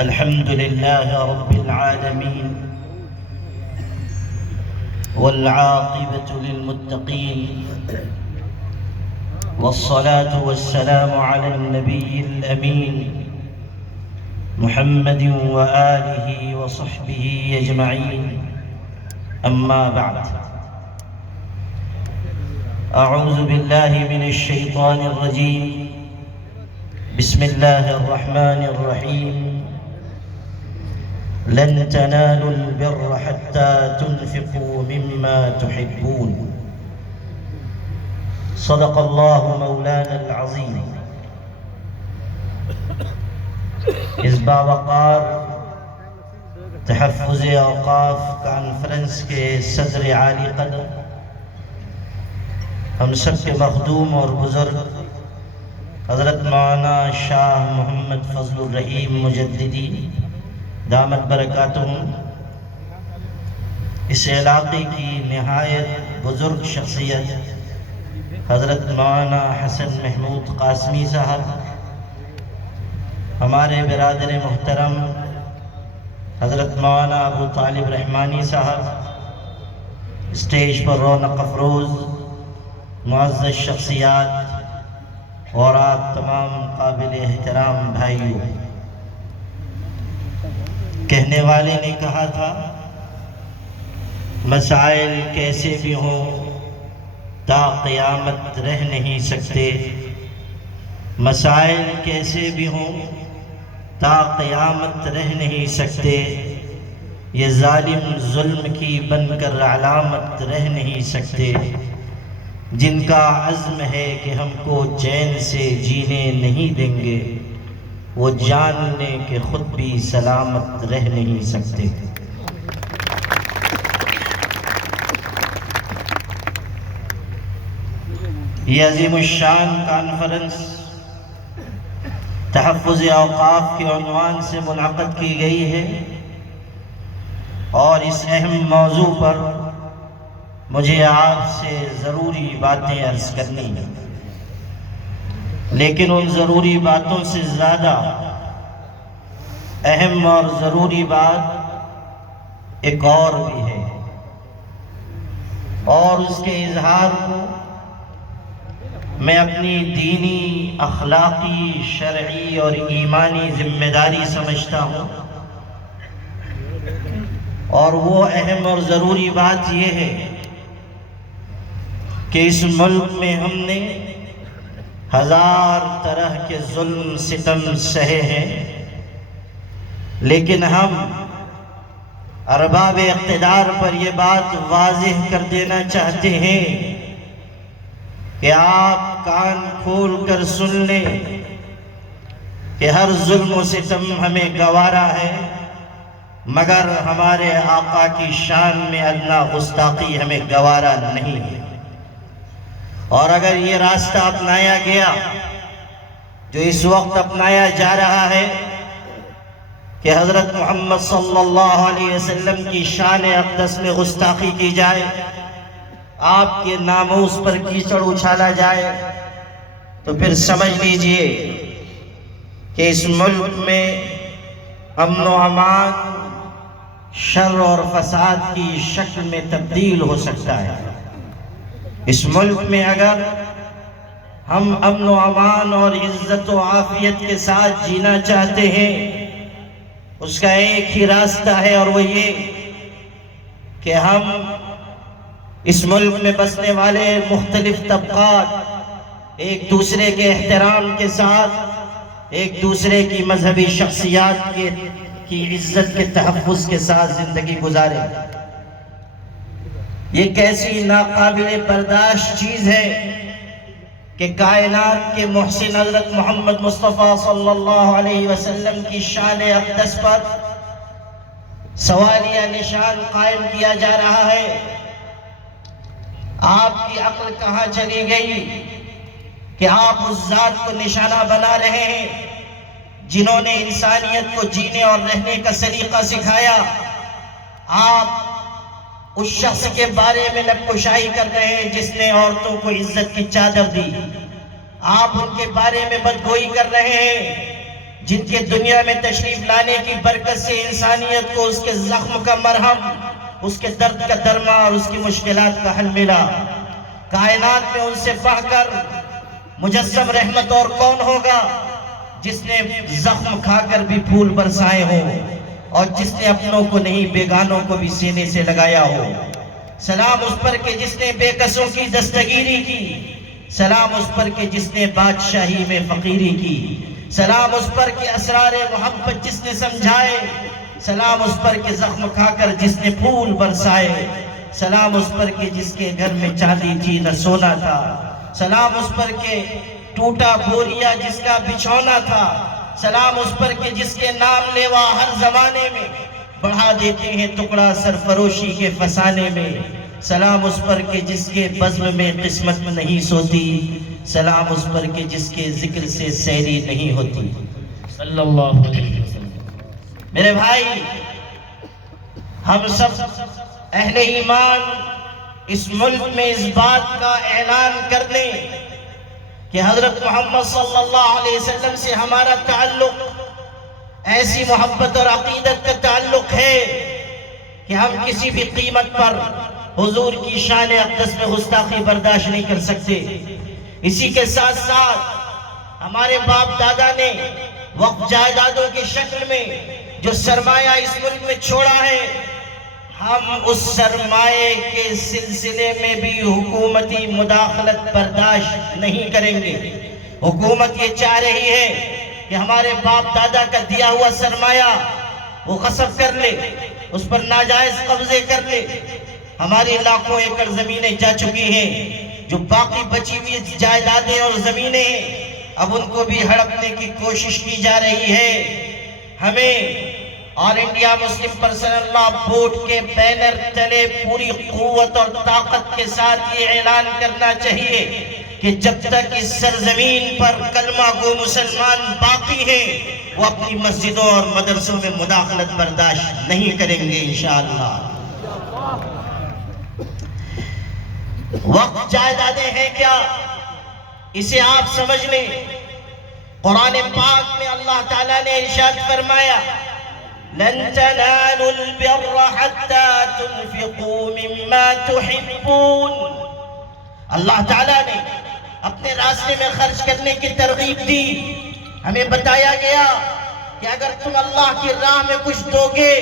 الحمد لله رب العالمين والعاقبة للمتقين والصلاة والسلام على النبي الأمين محمد وآله وصحبه أجمعين. أما بعد، أعوذ بالله من الشيطان الرجيم. بسم الله الرحمن الرحيم. لن تنالوا البر حتى تنفقوا مما تحبون. صدق الله مولانا العظيم. اس باوقار تحفظ اوقاف کانفرنس کے صدر عالی قدر، ہم سب کے مخدوم اور بزرگ حضرت مولانا شاہ محمد فضل الرحیم مجددی دامت برکاتہم، اس علاقے کی نہایت بزرگ شخصیت حضرت مولانا حسن محمود قاسمی صاحب، ہمارے برادر محترم حضرت مولانا ابو طالب رحمانی صاحب، اسٹیج پر رونق افروز معزز شخصیات اور آپ تمام قابل احترام بھائیوں، کہنے والے نے کہا تھا مسائل کیسے بھی ہوں تا قیامت رہ نہیں سکتے، مسائل کیسے بھی ہوں تا قیامت رہ نہیں سکتے، یہ ظالم ظلم کی بن کر علامت رہ نہیں سکتے، جن کا عزم ہے کہ ہم کو چین سے جینے نہیں دیں گے، وہ جان لیں کہ خود بھی سلامت رہ نہیں سکتے۔ یہ عظیم الشان کانفرنس تحفظ اوقاف کے عنوان سے منعقد کی گئی ہے، اور اس اہم موضوع پر مجھے آپ سے ضروری باتیں عرض کرنی ہیں، لیکن ان ضروری باتوں سے زیادہ اہم اور ضروری بات ایک اور بھی ہے، اور اس کے اظہار کو میں اپنی دینی، اخلاقی، شرعی اور ایمانی ذمہ داری سمجھتا ہوں، اور وہ اہم اور ضروری بات یہ ہے کہ اس ملک میں ہم نے ہزار طرح کے ظلم ستم سہے ہیں، لیکن ہم ارباب اقتدار پر یہ بات واضح کر دینا چاہتے ہیں کہ آپ کان کھول کر سن لیں کہ ہر ظلم و ستم ہمیں گوارا ہے، مگر ہمارے آقا کی شان میں ادنا گستاخی ہمیں گوارا نہیں ہے۔ اور اگر یہ راستہ اپنایا گیا جو اس وقت اپنایا جا رہا ہے کہ حضرت محمد صلی اللہ علیہ وسلم کی شان اقدس میں گستاخی کی جائے، آپ کے ناموس پر کیچڑ اچھالا جائے، تو پھر سمجھ لیجئے کہ اس ملک میں امن و امان شر اور فساد کی شکل میں تبدیل ہو سکتا ہے۔ اس ملک میں اگر ہم امن و امان اور عزت و عافیت کے ساتھ جینا چاہتے ہیں، اس کا ایک ہی راستہ ہے، اور وہ یہ کہ ہم اس ملک میں بسنے والے مختلف طبقات ایک دوسرے کے احترام کے ساتھ، ایک دوسرے کی مذہبی شخصیات کی عزت کے تحفظ کے ساتھ زندگی گزاریں۔ یہ کیسی ناقابل برداشت چیز ہے کہ کائنات کے محسن حضرت محمد مصطفیٰ صلی اللہ علیہ وسلم کی شان اقدس پر سوالیہ نشان قائم کیا جا رہا ہے۔ آپ کی عقل کہاں چلی گئی کہ آپ اس ذات کو نشانہ بنا رہے ہیں جنہوں نے انسانیت کو جینے اور رہنے کا سلیقہ سکھایا؟ آپ اس شخص کے بارے میں لب کشائی کر رہے ہیں جس نے عورتوں کو عزت کی چادر دی. آپ ان کے بارے میں بدگوئی کر رہے ہیں جن کے دنیا میں تشریف لانے کی برکت سے انسانیت کو اس کے زخم کا مرہم، اس کے درد کا درما اور اس کی مشکلات کا حل ملا. کائنات میں ان سے بڑھ کر مجسم رحمت اور کون ہوگا جس نے زخم کھا کر بھی پھول برسائے ہوں اور جس نے اپنوں کو نہیں بیگانوں کو بھی سینے سے لگایا ہو. سلام اس پر کہ جس نے بے کسوں کی دستگیری کی، سلام اس پر کہ جس نے بادشاہی میں فقیری کی، سلام اس پر کہ اسرار محبت جس نے سمجھائے، سلام اس پر کہ زخم کھا کر جس نے پھول برسائے، سلام اس پر کہ جس کے گھر میں چاندی تھی نہ سونا تھا، سلام اس پر کہ ٹوٹا بوریا جس کا بچھونا تھا، سلام اس پر کہ جس کے نام لیوا ہر زمانے میں بڑھا دیتے ہیں ٹکڑا سرفروشی کے فسانے میں، سلام اس پر کہ جس کے بزم میں قسمت نہیں سوتی، سلام اس پر کہ جس کے ذکر سے سیری نہیں ہوتی. صلی اللہ علیہ وسلم. میرے بھائی، ہم سب اہل ایمان اس ملک میں اس بات کا اعلان کر دیں کہ حضرت محمد صلی اللہ علیہ وسلم سے ہمارا تعلق ایسی محبت اور عقیدت کا تعلق ہے کہ ہم کسی بھی قیمت پر حضور کی شان اقدس میں گستاخی برداشت نہیں کر سکتے. اسی کے ساتھ ساتھ ہمارے باپ دادا نے وقف جائیدادوں کی شکل میں جو سرمایہ اس ملک میں چھوڑا ہے، ہم اس سرمایے کے سلسلے میں بھی حکومتی مداخلت برداشت نہیں کریں گے. حکومت یہ چاہ رہی ہے کہ ہمارے باپ دادا کا دیا ہوا سرمایہ وہ غصب کر لے، اس پر ناجائز قبضے کر لے. ہماری لاکھوں ایکڑ زمینیں جا چکی ہیں، جو باقی بچی ہوئی جائیدادیں اور زمینیں ہیں اب ان کو بھی ہڑپنے کی کوشش کی جا رہی ہے. ہمیں اور انڈیا مسلم پرسنل لا بورڈ کے بینر تلے پوری قوت اور طاقت کے ساتھ یہ اعلان کرنا چاہیے کہ جب تک اس سرزمین پر کلمہ گو مسلمان باقی ہیں وہ اپنی مسجدوں اور مدرسوں میں مداخلت برداشت نہیں کریں گے انشاءاللہ. وقت جائیدادیں ہیں کیا؟ اسے آپ سمجھ لیں. قرآن پاک میں اللہ تعالیٰ نے ارشاد فرمایا لن تنالوا البر حتى تنفقوا مما تحبون. اللہ تعالیٰ نے اپنے راستے میں خرچ کرنے کی ترغیب دی. ہمیں بتایا گیا کہ اگر تم اللہ کی راہ میں کچھ دو گے